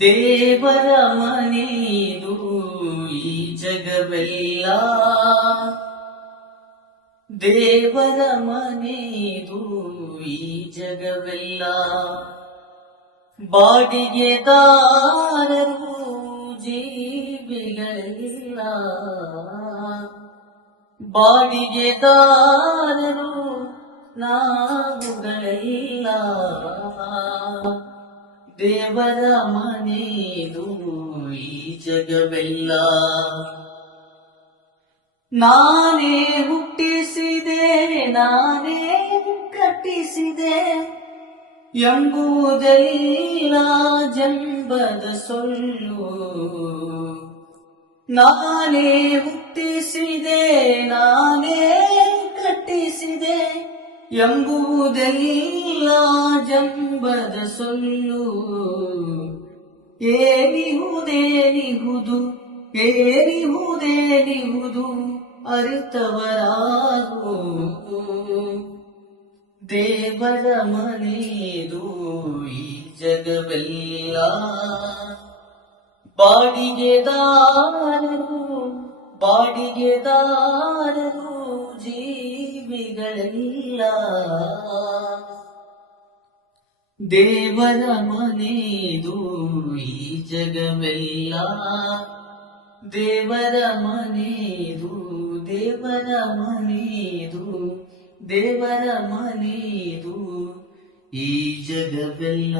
ದೇವರ ಮನೆಯದು ಈ ಜಗವೆಲ್ಲ? ದೇವರ ಮನೆಯದು ಈ ಜಗವೆಲ್ಲ? ಬಾಡಿಗೆದಾರರು ಜೀವಿಗಳಿಲ್ಲ? ಬಾಡಿಗೆದಾರರು ನಾವುಗಳಿಲ್ಲ ದೇವರ ಮನೇನು ಈ ಜಗವೆಲ್ಲ. ನಾನೇ ಹುಟ್ಟಿಸಿದೆ ನಾನೇ ಕಟ್ಟಿಸಿದೆ. ಎಂಬುದೆಲ್ಲ ಜಂಬದ ಸೊಲ್ಲು ನಾನೇ ಹುಟ್ಟಿಸಿದೆ ಎಂಬುದೆಲ್ಲ ಜಂಬದ ಸೊಲ್ಲು. ಏನಿಹುದೇನಿಹುದು ಏನಿಹುದೇನಿಹುದು ಅರಿತವರಾಗು. ದೇವರ ಮನೆಯದು ಈ ಜಗವೆಲ್ಲ. ಬಾಡಿಗೆದಾರರು ಬಾಡಿಗೆದಾರರು ಜೀವಿಗಳಿಲ್ಲ ದೇವರ ಮನೆಯದು ಈ ಜಗವೆಲ್ಲ. ದೇವರ ಮನೆಯದು ದೇವರ ಮನೆಯದು ದೇವರ ಮನೆಯದು ಈ ಜಗವೆಲ್ಲ.